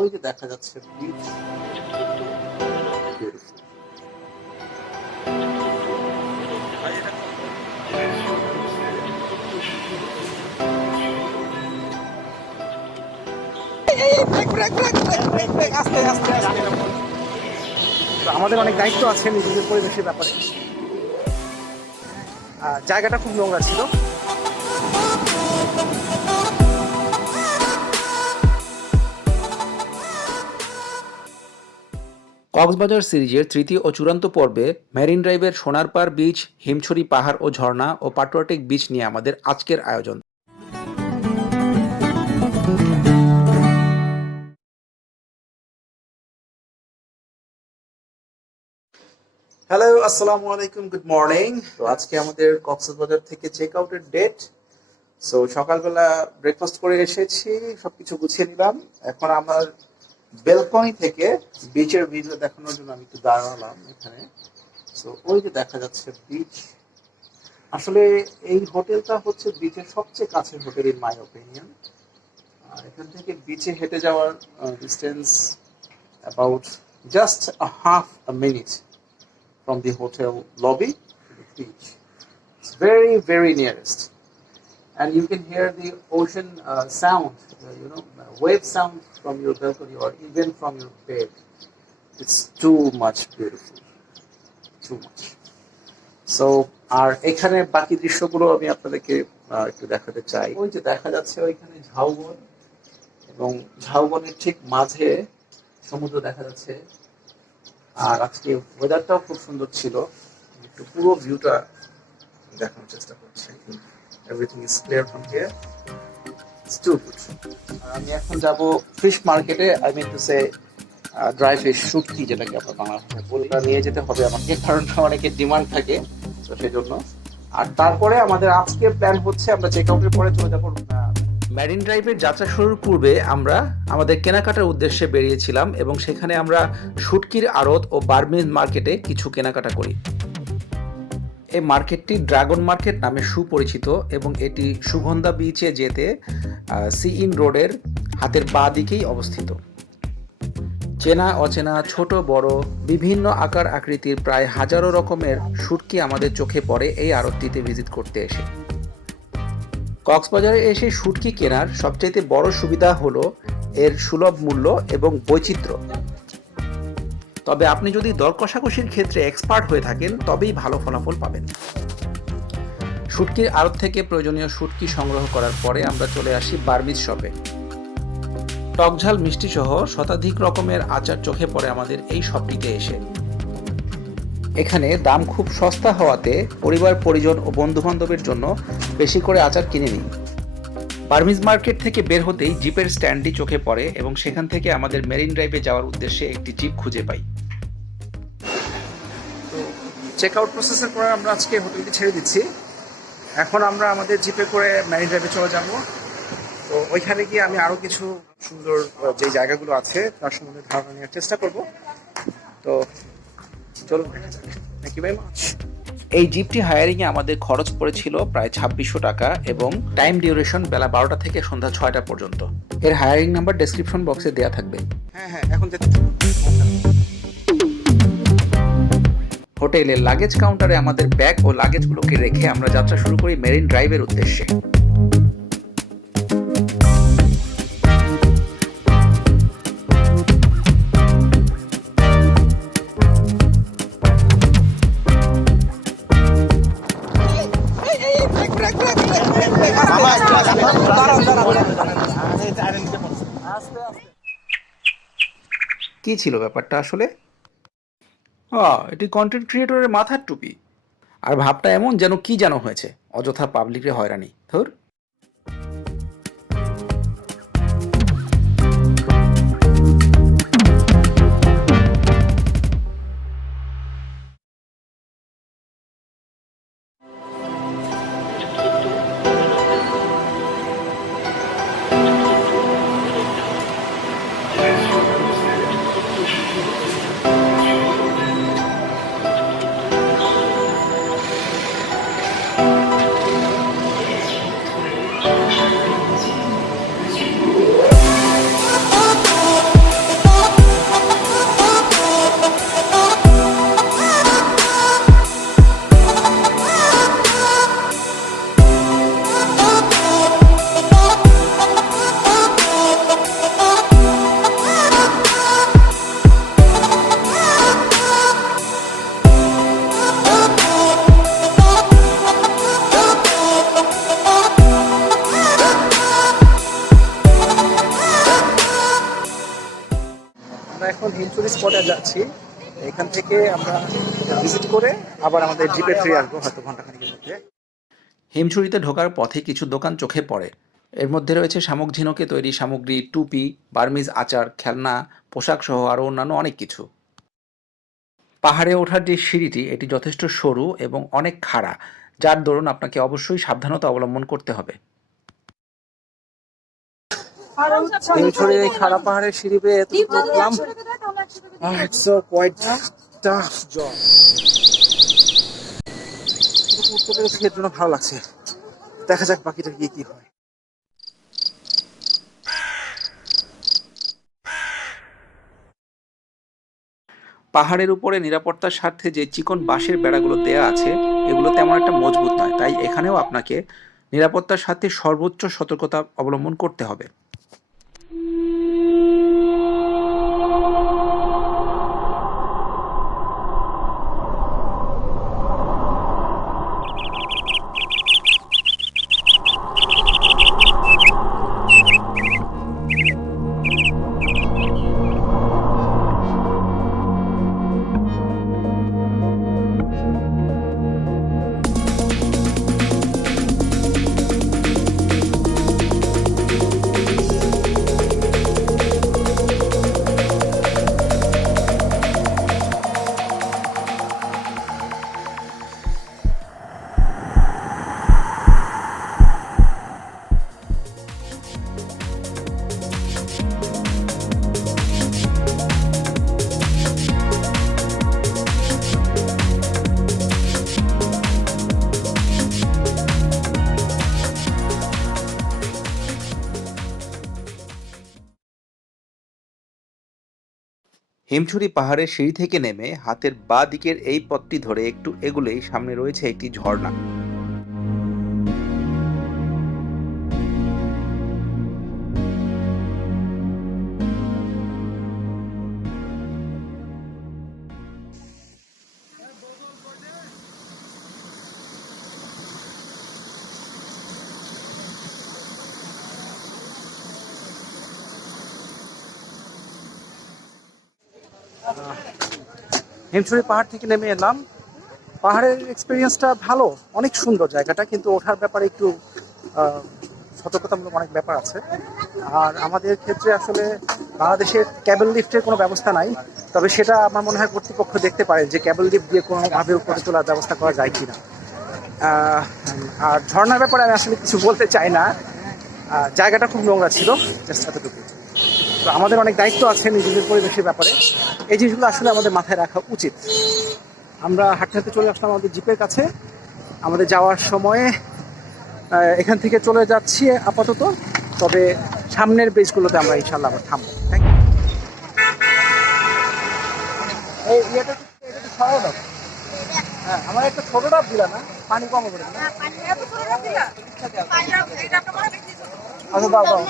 ওই যে দেখা যাচ্ছে বিচ। আমাদের অনেক দায়িত্ব আছে নিজেদের পরিবেশের ব্যাপারে। জায়গাটা খুব নোংরা ছিল। কক্সবাজার সিরিজের তৃতীয় ও চূড়ান্ত পর্বে মেরিন ড্রাইভের সোনারপাড় বিচ, হিমছড়ি পাহাড় ও ঝর্ণা ও পাটুয়াটেক বিচ নিয়ে আমাদের আজকের আয়োজন। হ্যালো, আসসালামু আলাইকুম, গুড মর্নিং। তো আজকে আমাদের কক্সবাজার থেকে চেক আউটের ডেট। সো সকালবেলা ব্রেকফাস্ট করে এসেছি, সবকিছু গুছিয়ে নিলাম। এখন আমার বেলকনি থেকে বিচের ভিডিও দেখানোর জন্য আমি একটু দাঁড়ালাম এখানে। সো ওই যে দেখা যাচ্ছে বিচ। আসলে এই হোটেলটা হচ্ছে বিচের সবচেয়ে কাছের হোটেল ইন মাই ওপিনিয়ন। এখান থেকে বিচে হেঁটে যাওয়ার distance about just a half a minute from the hotel lobby to the beach. It's very, very nearest. And you can hear the ocean sound, wave sound from your balcony or even from your bed. It's too much beautiful, too much. So, আর এখানে বাকি দৃশ্যগুলো আমি আপনাদেরকে একটু দেখাতে চাই। ওই যে দেখা যাচ্ছে ওইখানে ঝাউবন, এবং ঝাউবনের ঠিক মাঝে সমুদ্র দেখা যাচ্ছে। আর আজকে ওয়েদারটাও খুব সুন্দর ছিল। একটু পুরো ভিউটা দেখানোর চেষ্টা করছি। Everything is clear from here. It's too good. আমি এখন যাব ফিশ মার্কেটে, I mean to say dry fish, শুটকি যেটাকে আমরা বাংলা ভাষায় বলি। নিয়ে যেতে হবে আমাকে, কারণ অনেকের ডিমান্ড থাকে, তো সেই জন্য। আর তারপরে আমাদের আজকের প্ল্যান হচ্ছে আমরা চেক আউটের পরে চলে যাবো মেরিন ড্রাইভের যাত্রা শুরুর পূর্বে আমরা আমাদের কেনাকাটার উদ্দেশ্যে বেরিয়েছিলাম এবং সেখানে আমরা শুটকির আড়ত ও বার্মিজ মার্কেটে কিছু কেনাকাটা করি। এই মার্কেটটি ড্রাগন মার্কেট নামে সুপরিচিত এবং এটি সুগন্ধা বিচে যেতে সি ইন রোডের হাতের বাঁ দিকেই অবস্থিত। চেনা অচেনা ছোট বড় বিভিন্ন আকার আকৃতির প্রায় হাজারো রকমের শুটকি আমাদের চোখে পড়ে এই আড়তটিতে ভিজিট করতে এসে। কক্সবাজারে এসে শুটকি কেনার সবচেয়ে বড় সুবিধা হলো এর সুলভ মূল্য এবং বৈচিত্র্য। তবে আপনি যদি দর কষাকষির ক্ষেত্রে এক্সপার্ট হয়ে থাকেন তবেই ভালো ফলাফল পাবেন। শুটকির আড়ত থেকে প্রয়োজনীয় শুটকি সংগ্রহ করার পরে আমরা চলে আসি বার্মিজ শপে। টকঝাল মিষ্টি সহ শতাধিক রকমের আচার চোখে পড়ে আমাদের এই শপটিতে এসে। এখানে দাম খুব সস্তা হওয়াতে পরিবার পরিজন ও বন্ধু বান্ধবের জন্য বেশি করে আচার কিনে নিই। বার্মিজ মার্কেট থেকে বের হতেই জিপের স্ট্যান্ডটি চোখে পড়ে এবং সেখান থেকে আমাদের মেরিন ড্রাইভে যাওয়ার উদ্দেশ্যে একটি জিপ খুঁজে পাই। তো চেক আউট প্রসেসের পরে আমরা আজকে হোটেলটি ছেড়ে দিচ্ছি। এখন আমরা আমাদের জিপে করে মেরিন ড্রাইভে চলে যাব। তো ওইখানে গিয়ে আমি আরও কিছু সুন্দর যে জায়গাগুলো আছে তার সম্বন্ধে ধারণা নেওয়ার চেষ্টা করব। তো চলুন, থ্যাংক ইউ ভেরি মাচ। এই জিপটি হায়ারিংয়ে আমাদের খরচ পড়েছিল প্রায় 2600 টাকা এবং টাইম ডিউরেশন বেলা 12টা থেকে সন্ধ্যা 6টা পর্যন্ত। এর হায়ারিং নাম্বার ডেসক্রিপশন বক্সে দেওয়া থাকবে। হ্যাঁ, এখন যেতে হোটেলের লাগেজ কাউন্টারে আমাদের ব্যাগ ও লাগেজগুলোকে রেখে আমরা যাত্রা শুরু করি মেরিন ড্রাইভের উদ্দেশ্যে। কি ছিল ব্যাপারটা আসলে? এটি কন্টেন্ট ক্রিয়েটরের মাথার টুপি। আর ভাবটা এমন যেন কি যেন হয়েছে, অযথা পাবলিকের হয়রানি। ধর আমরা এখন হিমছড়ি স্পটে যাচ্ছি। এখান থেকে আমরা ভিজিট করে আবার আমাদের জিপে ফিরে আসবো হয়তো ঘন্টাখানেকের মধ্যে। হিমছড়িতে ঢোকার পথে কিছু দোকান চোখে পড়ে। এর মধ্যে রয়েছে শামুক ঝিনুকে তৈরি সামগ্রী, টুপি, বার্মিজ আচার, খেলনা, পোশাক সহ আরও অন্যান্য অনেক কিছু। পাহাড়ে ওঠার যে সিঁড়িটি এটি যথেষ্ট সরু এবং অনেক খাড়া, যার দরুন আপনাকে অবশ্যই সাবধানতা অবলম্বন করতে হবে। হিমছড়ির এই খাড়া পাহাড়ের সিঁড়ি বেয়ে এতটুকু উঠলাম। It's so quite tough job. উঠতে পেরেছি, এর জন্য ভালো লাগছে। দেখা যাক বাকিটা গিয়ে কি হয়। পাহাড়ের উপরে নিরাপত্তার স্বার্থে যে চিকন বাঁশের বেড়াগুলো দেয়া আছে এগুলো তেমন একটা মজবুত নয়, তাই এখানেও আপনাকে নিরাপত্তার সাথে সর্বোচ্চ সতর্কতা অবলম্বন করতে হবে। হিমছড়ি পাহাড়ের সিঁড়ি থেকে নেমে হাতের বাঁ দিকের এই পথটি ধরে একটু এগুলেই সামনে রয়েছে একটি ঝর্ণা। হিমছড়ি পাহাড় থেকে নেমে এলাম। পাহাড়ের এক্সপিরিয়েন্সটা ভালো, অনেক সুন্দর জায়গাটা, কিন্তু ওঠার ব্যাপারে একটু সতর্কতামূলক অনেক ব্যাপার আছে। আর আমাদের ক্ষেত্রে আসলে বাংলাদেশে ক্যাবেল লিফটের কোনো ব্যবস্থা নাই, তবে সেটা আমার মনে হয় কর্তৃপক্ষ দেখতে পারে যে ক্যাবেল লিফট দিয়ে কোনোভাবে উপরে তোলার ব্যবস্থা করা যায় কিনা। আর ঝর্ণার ব্যাপারে আমি আসলে কিছু বলতে চাই না, জায়গাটা খুব নোংরা ছিল, জাস্ট এতটুকু। তো আমাদের অনেক দায়িত্ব আছে নিজেদের পরিবেশের ব্যাপারে, এই জিনিসগুলো আসলে আমাদের মাথায় রাখা উচিত। আমরা হাঁটতে হাঁটতে চলে আসলাম আমাদের জিপের কাছে। আমাদের যাওয়ার সময়ে এখান থেকে চলে যাচ্ছি আপাতত, তবে সামনের বেজগুলোতে আমরা ইনশাল্লাহ আবার থামবো। Thank you. এই ইয়েটা একটু সরাও দাও। হ্যাঁ, আমার একটা ছোট ডাব দিলা না, পানি কম করে না। আচ্ছা দাও দাও।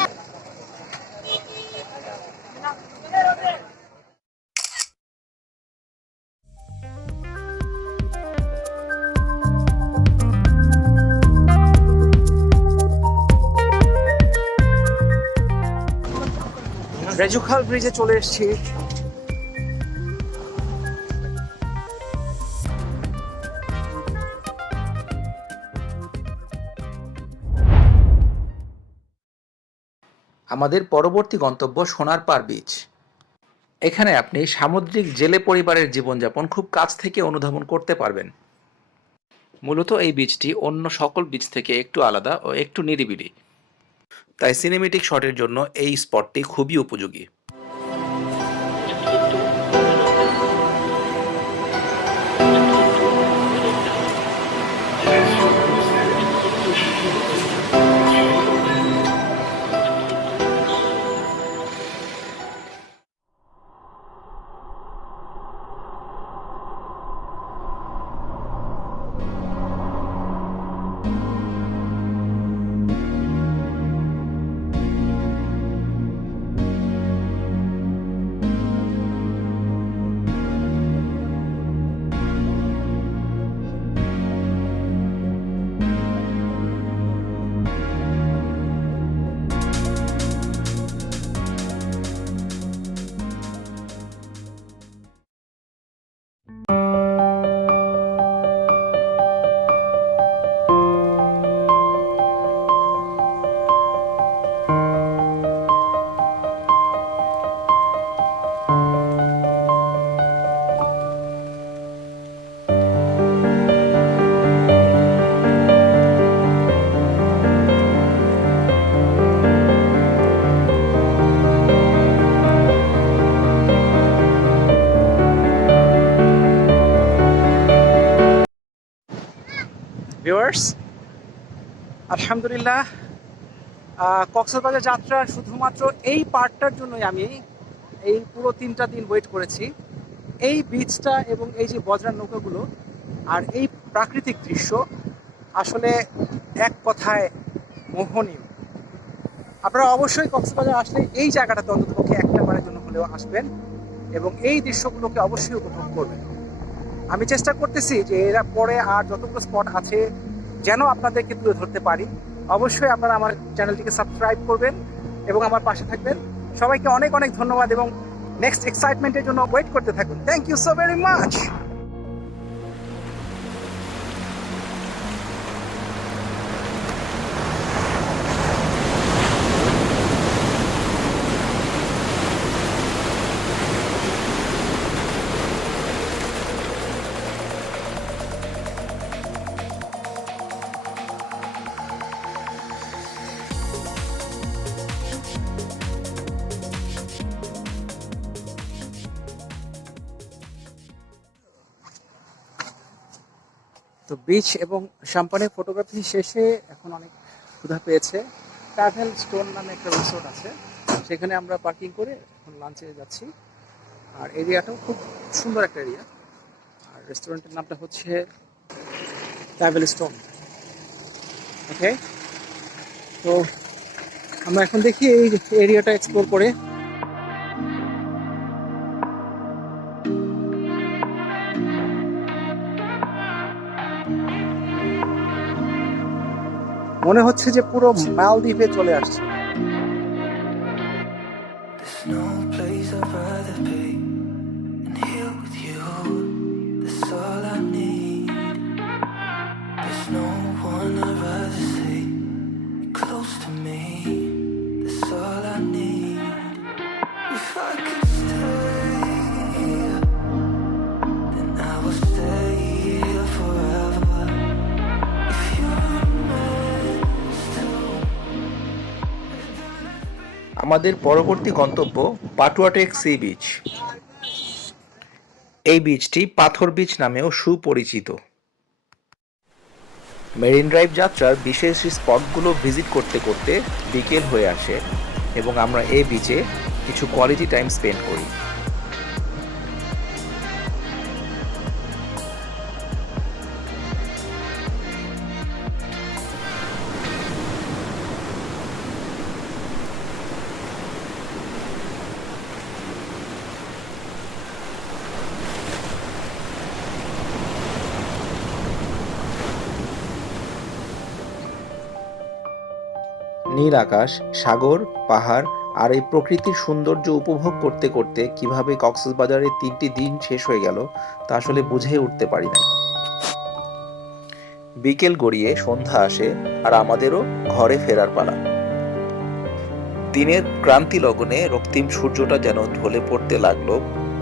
রেজুখাল ব্রিজে চলে এসেছি। আমাদের পরবর্তী গন্তব্য সোনার পাড় বিচ। এখানে আপনি সামুদ্রিক জেলে পরিবারের জীবনযাপন খুব কাছ থেকে অনুধাবন করতে পারবেন। মূলত এই বিচটি অন্য সকল বিচ থেকে একটু আলাদা ও একটু নিরিবিলি, তাই সিনেমেটিক শটের জন্য এই স্পটটি খুবই উপযোগী। ভিউয়ার্স, আলহামদুলিল্লাহ কক্সবাজার যাত্রার শুধুমাত্র এই পার্টটার জন্যই আমি এই পুরো 3টা দিন ওয়েট করেছি। এই বিচটা এবং এই যে বজরার নৌকাগুলো আর এই প্রাকৃতিক দৃশ্য আসলে এক কথায় মোহনীয়। আপনারা অবশ্যই কক্সবাজার আসলে এই জায়গাটাতে অন্ততপক্ষে একটা বারের জন্য হলেও আসবেন এবং এই দৃশ্যগুলোকে অবশ্যই উপভোগ করবেন। আমি চেষ্টা করতেছি যে এরা পরে আর যতগুলো স্পট আছে যেন আপনাদেরকে তুলে ধরতে পারি। অবশ্যই আপনারা আমার চ্যানেলটিকে সাবস্ক্রাইব করবেন এবং আমার পাশে থাকবেন। সবাইকে অনেক অনেক ধন্যবাদ এবং নেক্সট এক্সাইটমেন্টের জন্য ওয়েট করতে থাকুন। Thank you so very much. তো বিচ এবং শ্যাম্পানের ফটোগ্রাফি শেষে এখন অনেক ক্ষুধা পেয়েছে। ট্রাভেল স্টোন নামে একটা রিসোর্ট আছে, সেখানে আমরা পার্কিং করে এখন লাঞ্চে যাচ্ছি। আর এরিয়াটাও খুব সুন্দর একটা এরিয়া। আর রেস্টুরেন্টের নামটা হচ্ছে ট্রাভেল স্টোন। ওকে, তো আমরা এখন দেখি এই এরিয়াটা এক্সপ্লোর করে। মনে হচ্ছে যে পুরো মালদ্বীপে চলে আসছে। There's no place I'd rather be than here with you. That's all I need. There's no one I'd rather see close to me. That's all I need. If I could stay, then I will stay here forever. If you're meant to. আমাদের পরবর্তী গন্তব্য Patuartek sea beach. এই বিচটি পাথর beach নামেও সুপরিচিত। Marine drive যাত্রার বিশেষ স্পটগুলো visit করতে করতে বিকেল হয়ে আসে এবং আমরা এই বিচে কিছু কোয়ালিটি টাইম স্পেন্ড করি। নীল আকাশ, সাগর, পাহাড় আর এই প্রকৃতির সৌন্দর্য উপভোগ করতে করতে কিভাবে কক্সবাজারের 3টি দিন শেষ হয়ে গেল তা আসলে বুঝে উঠতে পারি না। বিকেল গড়িয়ে সন্ধ্যা আসে আর আমাদেরও ঘরে ফেরার পালা। দিনের ক্রান্তি লগনে রক্তিম সূর্যটা যেন ঢলে পড়তে লাগলো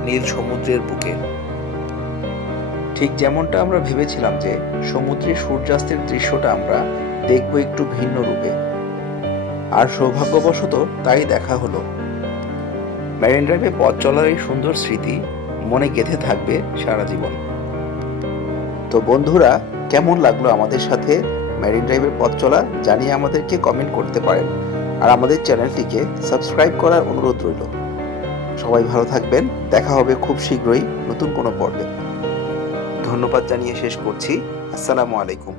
নীল সমুদ্রের বুকে। ঠিক যেমনটা আমরা ভেবেছিলাম যে সমুদ্রের সূর্যাস্তের দৃশ্যটা আমরা দেখবো একটু ভিন্ন রূপে, আর সৌভাগ্যবশত তাই দেখা হলো। মেরিন ড্রাইভে পথ চলার এই সুন্দর স্মৃতি মনে গেঁথে থাকবে সারা জীবন। তো বন্ধুরা, কেমন লাগলো আমাদের সাথে মেরিন ড্রাইভের পথ চলা জানিয়ে আমাদেরকে কমেন্ট করতে পারেন, আর আমাদের চ্যানেলটিকে সাবস্ক্রাইব করার অনুরোধ রইল। সবাই ভালো থাকবেন, দেখা হবে খুব শীঘ্রই নতুন কোনো পর্বে। ধন্যবাদ জানিয়ে শেষ করছি। আসসালামু আলাইকুম।